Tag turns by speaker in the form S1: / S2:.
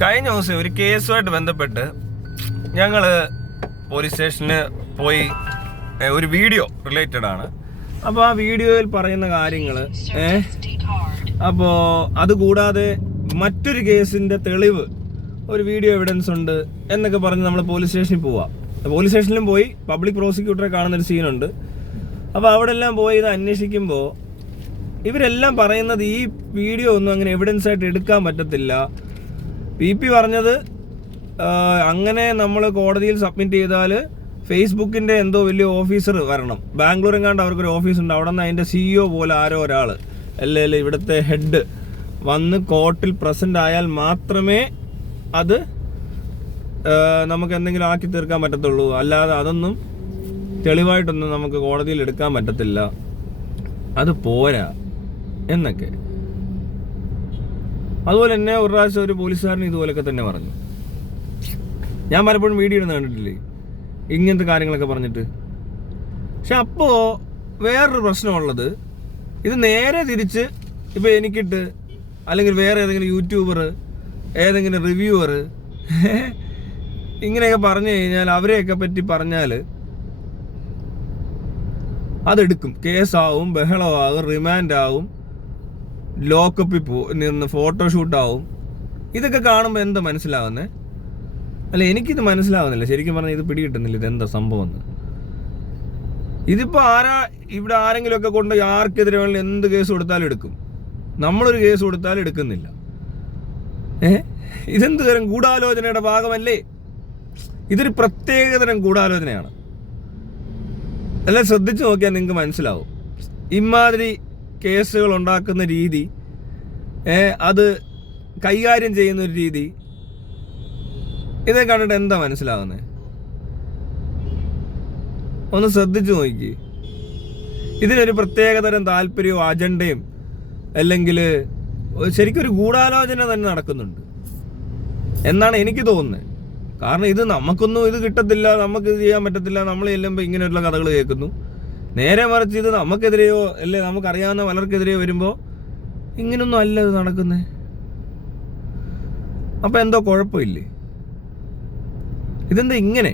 S1: കഴിഞ്ഞ ദിവസം ഒരു കേസുമായിട്ട് ബന്ധപ്പെട്ട് ഞങ്ങൾ പോലീസ് സ്റ്റേഷനിൽ പോയി ഒരു വീഡിയോ റിലേറ്റഡ് ആണ്. അപ്പോൾ ആ വീഡിയോയിൽ പറയുന്ന കാര്യങ്ങൾ അപ്പോൾ അതുകൂടാതെ മറ്റൊരു കേസിന്റെ തെളിവ് ഒരു വീഡിയോ എവിഡൻസ് ഉണ്ട് എന്നൊക്കെ പറഞ്ഞ് നമ്മൾ പോലീസ് സ്റ്റേഷനിൽ പോവാം. പോലീസ് സ്റ്റേഷനിലും പോയി പബ്ലിക് പ്രോസിക്യൂട്ടറെ കാണുന്നൊരു സീനുണ്ട് അപ്പോൾ അവിടെ എല്ലാം പോയി ഇത് അന്വേഷിക്കുമ്പോൾ ഇവരെല്ലാം പറയുന്നത് ഈ വീഡിയോ ഒന്നും അങ്ങനെ എവിഡൻസ് ആയിട്ട് എടുക്കാൻ പറ്റത്തില്ല. പി പി പറഞ്ഞത് അങ്ങനെ നമ്മൾ കോടതിയിൽ സബ്മിറ്റ് ചെയ്താൽ ഫേസ്ബുക്കിന്റെ എന്തോ വലിയ ഓഫീസർ വരണം. ബാംഗ്ലൂർ എങ്ങാണ്ട് അവർക്കൊരു ഓഫീസ് ഉണ്ട് അവിടെ നിന്ന് അതിന്റെ സിഇഒ പോലെ ആരോ ഒരാൾ അല്ലെങ്കിൽ ഇവിടുത്തെ ഹെഡ് വന്ന് കോർട്ടിൽ പ്രസന്റ് ആയാൽ മാത്രമേ അത് നമുക്ക് എന്തെങ്കിലും ആക്കി തീർക്കാൻ പറ്റത്തുള്ളൂ. അല്ലാതെ അതൊന്നും തെളിവായിട്ടൊന്നും നമുക്ക് കോടതിയിൽ എടുക്കാൻ പറ്റത്തില്ല. അത് പോരാ എന്നൊക്കെ. അതുപോലെ തന്നെ ഒരു പ്രാവശ്യം ഒരു പോലീസുകാരൻ ഇതുപോലൊക്കെ തന്നെ പറഞ്ഞു. ഞാൻ പലപ്പോഴും വീഡിയോ ഇടുന്ന കണ്ടിട്ടില്ലേ? ഇങ്ങനത്തെ കാര്യങ്ങളൊക്കെ പറഞ്ഞിട്ട്. പക്ഷെ അപ്പോൾ വേറൊരു പ്രശ്നമുള്ളത് ഇത് നേരെ തിരിച്ച് ഇപ്പോൾ എനിക്കിട്ട് അല്ലെങ്കിൽ വേറെ ഏതെങ്കിലും യൂട്യൂബർ ഏതെങ്കിലും റിവ്യൂവർ ഇങ്ങനെയൊക്കെ പറഞ്ഞു കഴിഞ്ഞാൽ അവരെയൊക്കെ പറ്റി പറഞ്ഞാൽ അതെടുക്കും. കേസാവും ബഹളമാകും റിമാൻഡ് ആവും. ലോക്കപ്പിൽ പോ നിന്ന് ഫോട്ടോഷൂട്ടാവും. ഇതൊക്കെ കാണുമ്പോൾ എന്താ മനസ്സിലാവുന്നേ? അല്ല എനിക്കിത് മനസ്സിലാവുന്നില്ല. ശരിക്കും പറഞ്ഞാൽ ഇത് പിടികിട്ടുന്നില്ല. ഇതെന്താ സംഭവം എന്ന് ഇതിപ്പോൾ ആരാ ഇവിടെ ആരെങ്കിലുമൊക്കെ കൊണ്ട് ആർക്കെതിരെ വേണമെങ്കിലും എന്ത് കേസ് കൊടുത്താലും എടുക്കും. നമ്മളൊരു കേസ് കൊടുത്താലും എടുക്കുന്നില്ല. ഏ? ഇതെന്ത് തരം ഗൂഢാലോചനയുടെ ഭാഗമല്ലേ? ഇതൊരു പ്രത്യേകതരം ഗൂഢാലോചനയാണ്. അല്ല ശ്രദ്ധിച്ചു നോക്കിയാൽ നിങ്ങൾക്ക് മനസ്സിലാവും. ഇമാതിരി കേസുകൾ ഉണ്ടാക്കുന്ന രീതി അത് കൈകാര്യം ചെയ്യുന്ന ഒരു രീതി. ഇതേ കണ്ടിട്ട് എന്താ മനസ്സിലാവുന്നത് ഒന്ന് ശ്രദ്ധിച്ചു നോക്കി. ഇതിനൊരു പ്രത്യേകതരം താല്പര്യവും അജണ്ടയും അല്ലെങ്കിൽ ശരിക്കും ഒരു ഗൂഢാലോചന തന്നെ നടക്കുന്നുണ്ട്. എന്നാണ് എനിക്ക് തോന്നുന്നത് കാരണം ഇത് നമുക്കൊന്നും ഇത് കിട്ടത്തില്ല നമുക്ക് ഇത് ചെയ്യാൻ പറ്റത്തില്ല നമ്മൾ ചെല്ലുമ്പോൾ ഇങ്ങനെയുള്ള കഥകൾ കേൾക്കുന്നു. നേരെ മറിച്ച് ഇത് നമുക്കെതിരെയോ അല്ലെ നമുക്കറിയാവുന്ന പലർക്കെതിരെയോ വരുമ്പോൾ ഇങ്ങനൊന്നും അല്ല ഇത് നടക്കുന്നത് അപ്പം എന്തോ കുഴപ്പമില്ലേ? ഇതെന്താ ഇങ്ങനെ?